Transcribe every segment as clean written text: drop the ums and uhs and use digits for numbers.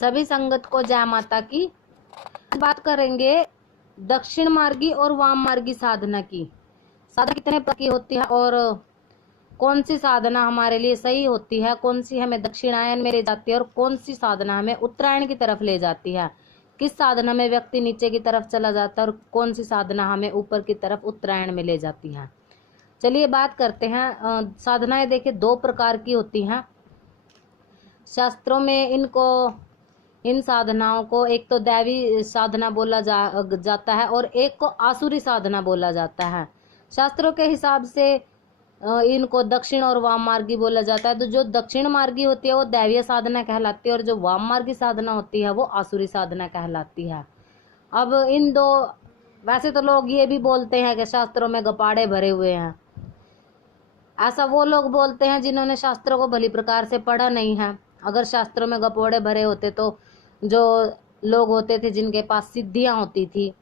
सभी संगत को जय माता की। बात करेंगे दक्षिण मार्गी और वाम मार्गी साधना की। साधना कितने प्रकार की होती है और कौन सी साधना हमारे लिए सही होती है, कौन सी हमें दक्षिणायन में ले जाती है और कौन सी साधना हमें उत्तरायण की तरफ ले जाती है। किस साधना में व्यक्ति नीचे की तरफ चला जाता है और कौन सी साधना हमें ऊपर की तरफ उत्तरायण में ले जाती है। चलिए बात करते हैं। साधनाएं देखिए दो प्रकार की होती हैं शास्त्रों में। इन साधनाओं को एक तो दैवी साधना बोला जाता है और एक को आसुरी साधना बोला जाता है। शास्त्रों के हिसाब से इनको दक्षिण और वाम मार्गी बोला जाता है। तो जो दक्षिण मार्गी होती है वो दैवीय साधना कहलाती है और जो वाम मार्गी साधना होती है वो आसुरी साधना कहलाती है। अब इन दो, वैसे तो लोग ये भी बोलते हैं कि शास्त्रों में गपाड़े भरे हुए हैं। ऐसा वो लोग बोलते हैं जिन्होंने शास्त्रों को भली प्रकार से पढ़ा नहीं है। अगर शास्त्रों में गपोड़े भरे होते तो जो लोग होते थे जिनके पास सिद्धियां होती थी,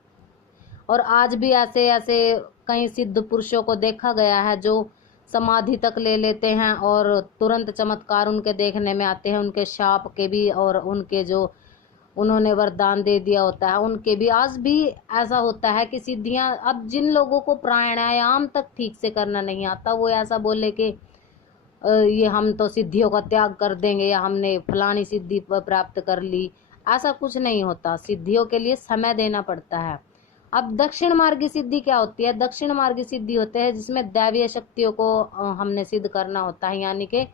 और आज भी ऐसे ऐसे कई सिद्ध पुरुषों को देखा गया है जो समाधि तक ले लेते हैं और तुरंत चमत्कार उनके देखने में आते हैं। उनके शाप के भी और उनके जो उन्होंने वरदान दे दिया होता है उनके भी आज भी ऐसा होता है कि सिद्धियां। अब जिन लोगों को प्राणायाम तक ठीक से करना नहीं आता वो ऐसा बोले कि ये हम तो सिद्धियों का त्याग कर देंगे या हमने फलानी सिद्धि प्राप्त कर ली। ऐसा कुछ नहीं होता, सिद्धियों के लिए समय देना पड़ता है। अब दक्षिण मार्गी सिद्धि क्या होती है? दक्षिण मार्गी सिद्धि होते हैं जिसमें दैवीय शक्तियों को हमने सिद्ध करना होता है। यानी कि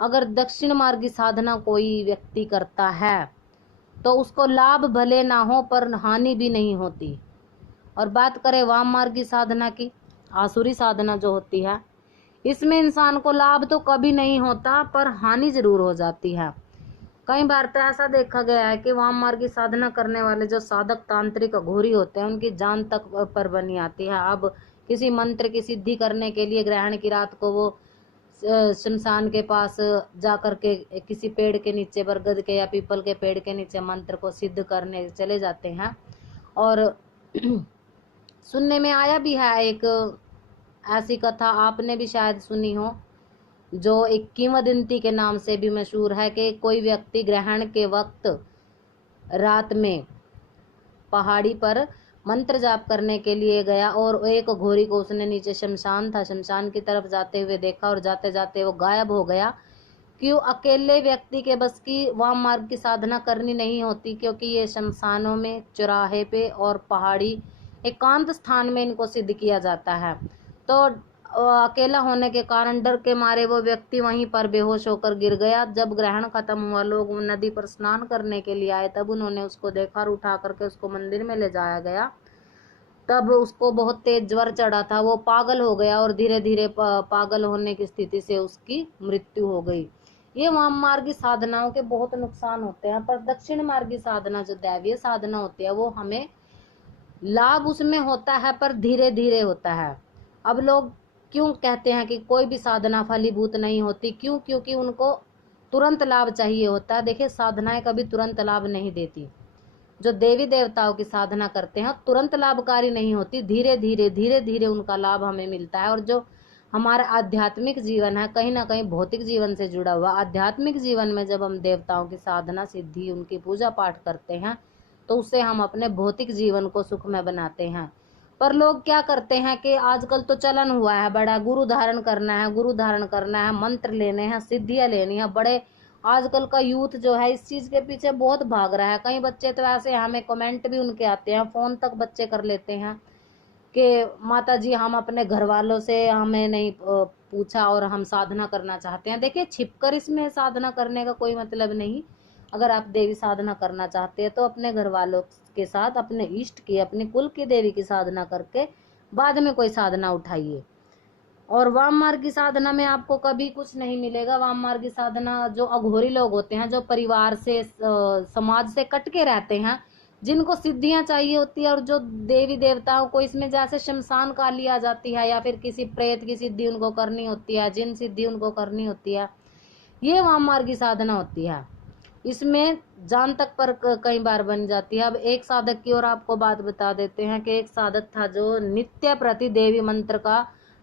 अगर दक्षिण मार्गी साधना कोई व्यक्ति करता है तो उसको लाभ भले ना हो पर हानि भी नहीं होती। और बात करें वाम मार्गी साधना की, आसुरी साधना जो होती है, इसमें इंसान को लाभ तो कभी नहीं होता पर हानि जरूर हो जाती है। कई बार तो ऐसा देखा गया है कि वाम मार्गी साधना करने वाले जो साधक तांत्रिक अघोरी होते हैं उनकी जान तक पर बनी आती है। अब किसी मंत्र की सिद्धि करने के लिए ग्रहण की रात को वो शमशान के पास जा करके किसी पेड़ के नीचे, बरगद के या पीपल के पेड़ के नीचे मंत्र को सिद्ध करने चले जाते हैं। और सुनने में आया भी है एक ऐसी कथा, आपने भी शायद सुनी हो, जो एक किंवदंती के नाम से भी मशहूर है कि कोई व्यक्ति ग्रहण के वक्त रात में पहाड़ी पर मंत्र जाप करने के लिए गया और एक घोरी को उसने नीचे शमशान था, शमशान की तरफ जाते हुए देखा और जाते जाते वो गायब हो गया। क्यों? अकेले व्यक्ति के बस की वाम मार्ग की साधना करनी नहीं होती, क्योंकि ये शमशानों में, चौराहे पे और पहाड़ी एकांत स्थान में इनको सिद्ध किया जाता है। तो अकेला होने के कारण डर के मारे वो व्यक्ति वहीं पर बेहोश होकर गिर गया। जब ग्रहण खत्म हुआ, लोग नदी पर स्नान करने के लिए आए, तब उन्होंने उसको देखा और उठा करके उसको मंदिर में ले जाया गया। तब उसको बहुत तेज ज्वर चढ़ा था, वो पागल हो गया और धीरे धीरे पागल होने की स्थिति से उसकी मृत्यु हो गई। ये वाम मार्गी साधनाओं के बहुत नुकसान होते हैं। पर दक्षिण मार्गी साधना जो दैवीय साधना होती है वो हमें लाभ उसमें होता है पर धीरे धीरे होता है। अब लोग क्यों कहते हैं कि कोई भी साधना फलीभूत नहीं होती? क्यों? क्योंकि उनको तुरंत लाभ चाहिए होता है। देखिए साधनाएं कभी तुरंत लाभ नहीं देती। जो देवी देवताओं की साधना करते हैं तुरंत लाभकारी नहीं होती, धीरे धीरे उनका लाभ हमें मिलता है। और जो हमारा आध्यात्मिक जीवन है कहीं ना कहीं भौतिक जीवन से जुड़ा हुआ, आध्यात्मिक जीवन में जब हम देवताओं की साधना सिद्धि उनकी पूजा पाठ करते हैं तो उससे हम अपने भौतिक जीवन को सुखमय बनाते हैं। पर लोग क्या करते हैं कि आजकल तो चलन हुआ है बड़ा, गुरु धारण करना है, गुरु धारण करना है, मंत्र लेने हैं, सिद्धियां लेनी है। बड़े आजकल का यूथ जो है इस चीज के पीछे बहुत भाग रहा है। कई बच्चे तो ऐसे, हमें कमेंट भी उनके आते हैं, फोन तक बच्चे कर लेते हैं कि माता जी हम अपने घर वालों से हमें नहीं पूछा और हम साधना करना चाहते हैं। देखिए छिपकर इसमें साधना करने का कोई मतलब नहीं। अगर आप देवी साधना करना चाहते हैं तो अपने घर वालों के साथ, अपने इष्ट की, अपने कुल की देवी की साधना करके बाद में कोई साधना उठाइए। और वाम मार्ग की साधना में आपको कभी कुछ नहीं मिलेगा। वाम मार्ग की साधना जो अघोरी लोग होते हैं, जो परिवार से समाज से कट के रहते हैं, जिनको सिद्धियां चाहिए होती है, और जो देवी देवताओं को इसमें जैसे शमशान काली आ जाती है या फिर किसी प्रेत की सिद्धि उनको करनी होती है, जिन सिद्धि उनको करनी होती है, ये वाम मार्ग की साधना होती है। इसमें जान तक पर कई बार बन जाती है। अब एक साधक की और आपको बात बता देते हैं कि एक साधक था जो नित्य प्रति देवी मंत्र का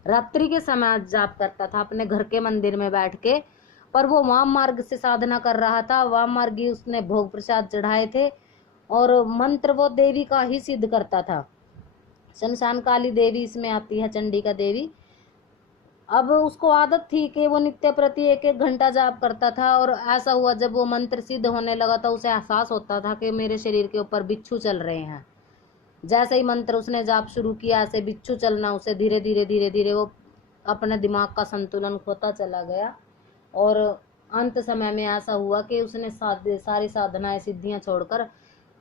रात्रि के समय जाप करता था अपने घर के मंदिर में बैठ के। पर वो वाम मार्ग से साधना कर रहा था। वाम मार्गी उसने भोग प्रसाद चढ़ाए थे और मंत्र वो देवी का ही सिद्ध करता था। शमशान काली देवी इसमें आती है, चंडिका देवी। अब उसको आदत थी कि वो नित्य प्रति 1-1 घंटा जाप करता था, और ऐसा हुआ जब वो मंत्र सिद्ध होने लगा था उसे एहसास होता था कि मेरे शरीर के ऊपर बिच्छू चल रहे हैं। जैसे ही मंत्र उसने जाप शुरू किया, ऐसे बिच्छू चलना उसे धीरे धीरे धीरे धीरे वो अपने दिमाग का संतुलन खोता चला गया। और अंत समय में ऐसा हुआ कि उसने सारी साधनाएं सिद्धियां छोड़कर,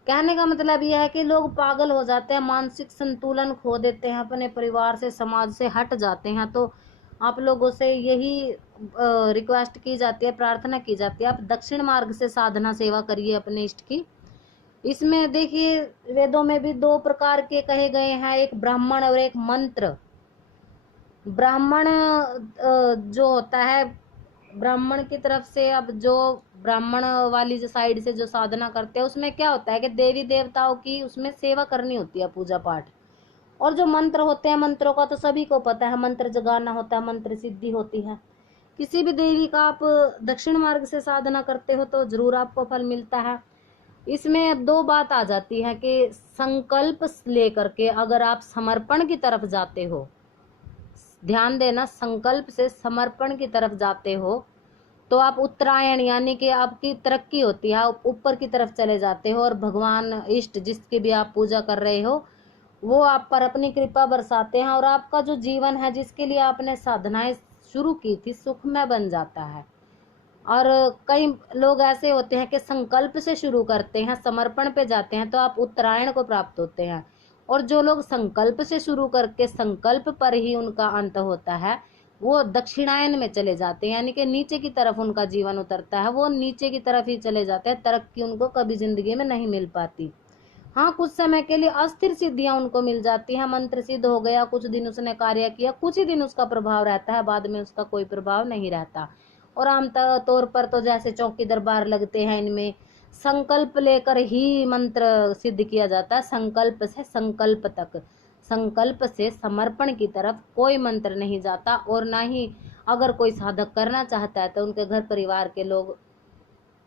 कहने का मतलब यह है कि लोग पागल हो जाते हैं, मानसिक संतुलन खो देते हैं, अपने परिवार से समाज से हट जाते हैं। तो आप लोगों से यही रिक्वेस्ट की जाती है, प्रार्थना की जाती है, आप दक्षिण मार्ग से साधना सेवा करिए अपने इष्ट की। इसमें देखिए वेदों में भी 2 प्रकार के कहे गए हैं, एक ब्राह्मण और एक मंत्र। ब्राह्मण जो होता है, ब्राह्मण की तरफ से, अब जो ब्राह्मण वाली जो साइड से जो साधना करते हैं उसमें क्या होता है कि देवी देवताओं की उसमें सेवा करनी होती है, पूजा पाठ। और जो मंत्र होते हैं, मंत्रों का तो सभी को पता है, मंत्र जगाना होता है, मंत्र सिद्धि होती है। किसी भी देवी का आप दक्षिण मार्ग से साधना करते हो तो जरूर आपको फल मिलता है। इसमें अब 2 बात आ जाती है कि संकल्प लेकर के अगर आप समर्पण की तरफ जाते हो, ध्यान देना, संकल्प से समर्पण की तरफ जाते हो तो आप उत्तरायण यानी कि आपकी तरक्की होती है, आप ऊपर की तरफ चले जाते हो, और भगवान इष्ट जिसकी भी आप पूजा कर रहे हो वो आप पर अपनी कृपा बरसाते हैं, और आपका जो जीवन है जिसके लिए आपने साधनाएं शुरू की थी सुखमय बन जाता है। और कई लोग ऐसे होते हैं कि संकल्प से शुरू करते हैं, समर्पण पे जाते हैं तो आप उत्तरायण को प्राप्त होते हैं। और जो लोग संकल्प से शुरू करके संकल्प पर ही उनका अंत होता है वो दक्षिणायन में चले जाते हैं, यानी कि नीचे की तरफ उनका जीवन उतरता है, वो नीचे की तरफ ही चले जाते हैं, तरक्की उनको कभी जिंदगी में नहीं मिल पाती। हाँ, कुछ समय के लिए अस्थिर सिद्धियां उनको मिल जाती हैं, मंत्र सिद्ध हो गया, कुछ दिन उसने कार्य किया, कुछ ही दिन उसका प्रभाव रहता है, बाद में उसका कोई प्रभाव नहीं रहता। और आम तौर पर तो जैसे चौकी दरबार लगते हैं, इनमें संकल्प लेकर ही मंत्र सिद्ध किया जाता है, संकल्प से संकल्प तक, संकल्प से समर्पण की तरफ कोई मंत्र नहीं जाता। और ना ही अगर कोई साधक करना चाहता है तो उनके घर परिवार के लोग,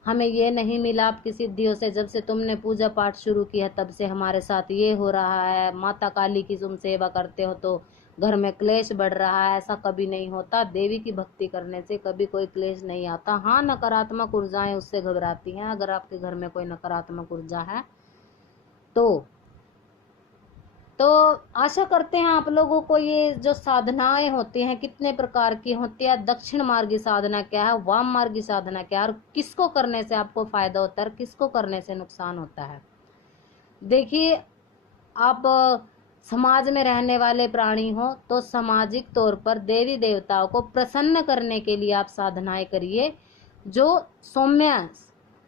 हमें ये नहीं मिला आपकी सिद्धियों से, जब से तुमने पूजा पाठ शुरू किया तब से हमारे साथ ये हो रहा है, माता काली की तुम सेवा करते हो तो घर में क्लेश बढ़ रहा है, ऐसा कभी नहीं होता। देवी की भक्ति करने से कभी कोई क्लेश नहीं आता। हाँ, नकारात्मक ऊर्जाएं उससे घबराती हैं, अगर आपके घर में कोई नकारात्मक ऊर्जा है तो आशा करते हैं आप लोगों को ये जो साधनाएं होती हैं कितने प्रकार की होती है, दक्षिण मार्गी साधना क्या है, वाम मार्गी साधना क्या है, और किसको करने से आपको फायदा होता है और किसको करने से नुकसान होता है। देखिए, आप समाज में रहने वाले प्राणी हो तो सामाजिक तौर पर देवी देवताओं को प्रसन्न करने के लिए आप साधनाएं करिए। जो सौम्य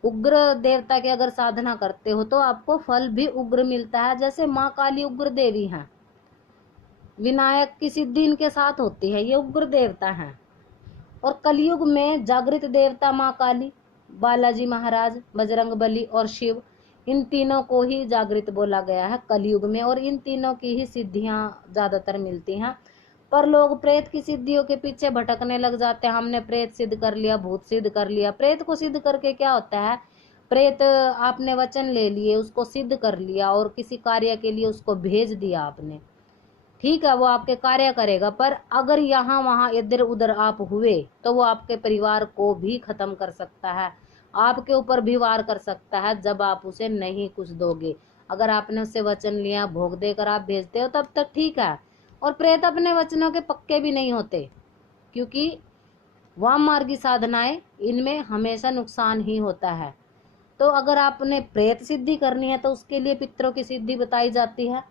उग्र देवता की अगर साधना करते हो तो आपको फल भी उग्र मिलता है, जैसे माँ काली उग्र देवी हैं, विनायक की सिद्धि इनके साथ होती है, ये उग्र देवता हैं। और कलयुग में जागृत देवता माँ काली, बालाजी महाराज, बजरंग बली और शिव, इन तीनों को ही जागृत बोला गया है कलयुग में, और इन तीनों की ही सिद्धियां ज्यादातर मिलती हैं। पर लोग प्रेत की सिद्धियों के पीछे भटकने लग जाते हैं, हमने प्रेत सिद्ध कर लिया, भूत सिद्ध कर लिया। प्रेत को सिद्ध करके क्या होता है, प्रेत आपने वचन ले लिए, उसको सिद्ध कर लिया और किसी कार्य के लिए उसको भेज दिया आपने, ठीक है, वो आपके कार्य करेगा। पर अगर यहाँ वहाँ इधर उधर आप हुए तो वो आपके परिवार को भी खत्म कर सकता है, आपके ऊपर भी वार कर सकता है जब आप उसे नहीं कुछ दोगे। अगर आपने उससे वचन लिया, भोग देकर आप भेजते हो तब तक ठीक है। और प्रेत अपने वचनों के पक्के भी नहीं होते, क्योंकि वाम मार्गी साधनाएं इनमें हमेशा नुकसान ही होता है। तो अगर आपने प्रेत सिद्धि करनी है तो उसके लिए पितरों की सिद्धि बताई जाती है।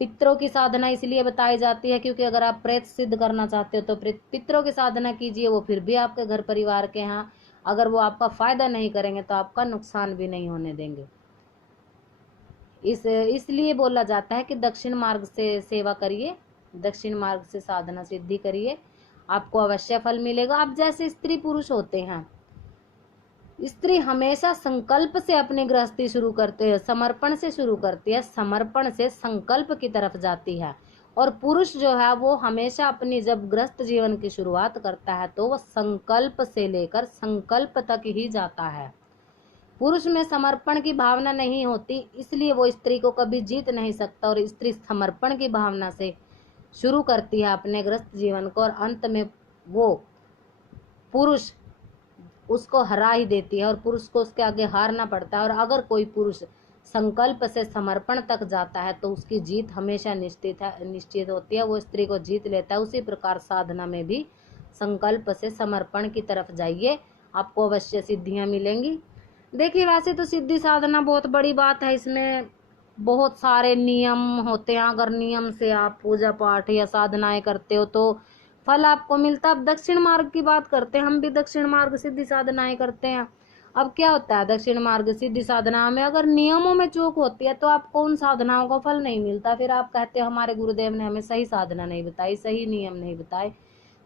पितरों की साधना इसलिए बताई जाती है क्योंकि अगर आप प्रेत सिद्ध करना चाहते हो तो पितरों की साधना कीजिए, वो फिर भी आपके घर परिवार के हैं, अगर वो आपका फायदा नहीं करेंगे तो आपका नुकसान भी नहीं होने देंगे। इसलिए बोला जाता है कि दक्षिण मार्ग से सेवा करिए, दक्षिण मार्ग से साधना सिद्धि करिए, आपको अवश्य फल मिलेगा। अब जैसे स्त्री पुरुष होते हैं, स्त्री हमेशा संकल्प से अपनी गृहस्थी शुरू करते हैं, समर्पण से शुरू करती है, समर्पण से संकल्प की तरफ जाती है, और पुरुष जो है वो हमेशा अपनी जब गृहस्थ जीवन की शुरुआत करता है तो वह संकल्प से लेकर संकल्प तक ही जाता है। पुरुष में समर्पण की भावना नहीं होती, इसलिए वो स्त्री को कभी जीत नहीं सकता, और स्त्री समर्पण की भावना से शुरू करती है अपने गृहस्थ जीवन को, और अंत में वो पुरुष उसको हरा ही देती है और पुरुष को उसके आगे हारना पड़ता है। और अगर कोई पुरुष संकल्प से समर्पण तक जाता है तो उसकी जीत हमेशा निश्चित होती है, वो स्त्री को जीत लेता है। उसी प्रकार साधना में भी संकल्प से समर्पण की तरफ जाइए, आपको अवश्य सिद्धियां मिलेंगी। देखिए, वैसे तो सिद्धि साधना बहुत बड़ी बात है, इसमें बहुत सारे नियम होते हैं। अगर नियम से आप पूजा पाठ या साधनाएं करते हो तो फल आपको मिलता है। अब दक्षिण मार्ग की बात करते हैं, हम भी दक्षिण मार्ग सिद्धि साधनाएं करते हैं। अब क्या होता है दक्षिण मार्ग सिद्धि साधना में, अगर नियमों में चूक होती है तो आपको उन साधनाओं का फल नहीं मिलता। फिर आप कहते हो हमारे गुरुदेव ने हमें सही साधना नहीं बताई, सही नियम नहीं बताए।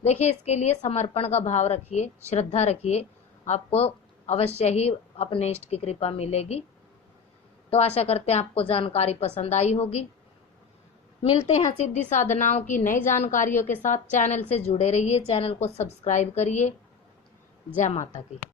देखिए, इसके लिए समर्पण का भाव रखिए, श्रद्धा रखिए, आपको अवश्य ही अपने इष्ट की कृपा मिलेगी। तो आशा करते हैं आपको जानकारी पसंद आई होगी। मिलते हैं सिद्धि साधनाओं की नई जानकारियों के साथ। चैनल से जुड़े रहिए, चैनल को सब्सक्राइब करिए। जय माता की।